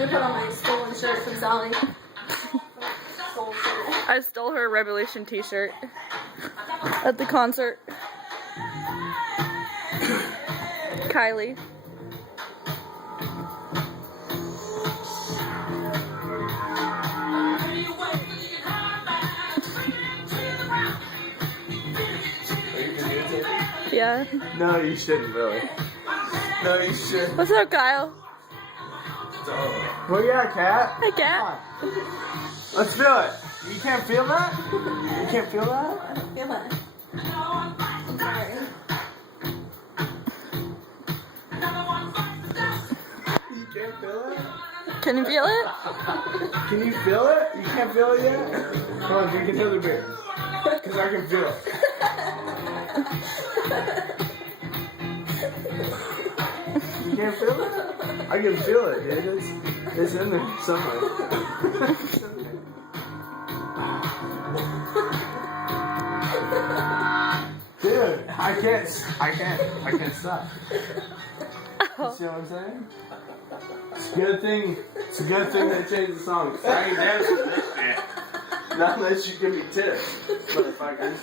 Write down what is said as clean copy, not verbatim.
gonna put on my stolen shirt from Sally. I stole her Revolution t-shirt at the concert. Kylie. Yeah. No, you shouldn't, really. No, you shouldn't. What's up, Kyle? Where you at, Cat? Hey, Cat. Let's feel it. You can't feel that? You can't feel that? I don't feel it. I'm sorry. You can't feel it? Can you feel it? Can you feel it? You can't feel it yet? Come on, drink another beer. Because I can feel it. You can't feel it? I can feel it, dude. It's in there somewhere. It's in there. Dude, I can't stop. You see what I'm saying? It's a good thing they changed the song. I ain't dancing this shit. Not unless you give me tips, motherfuckers.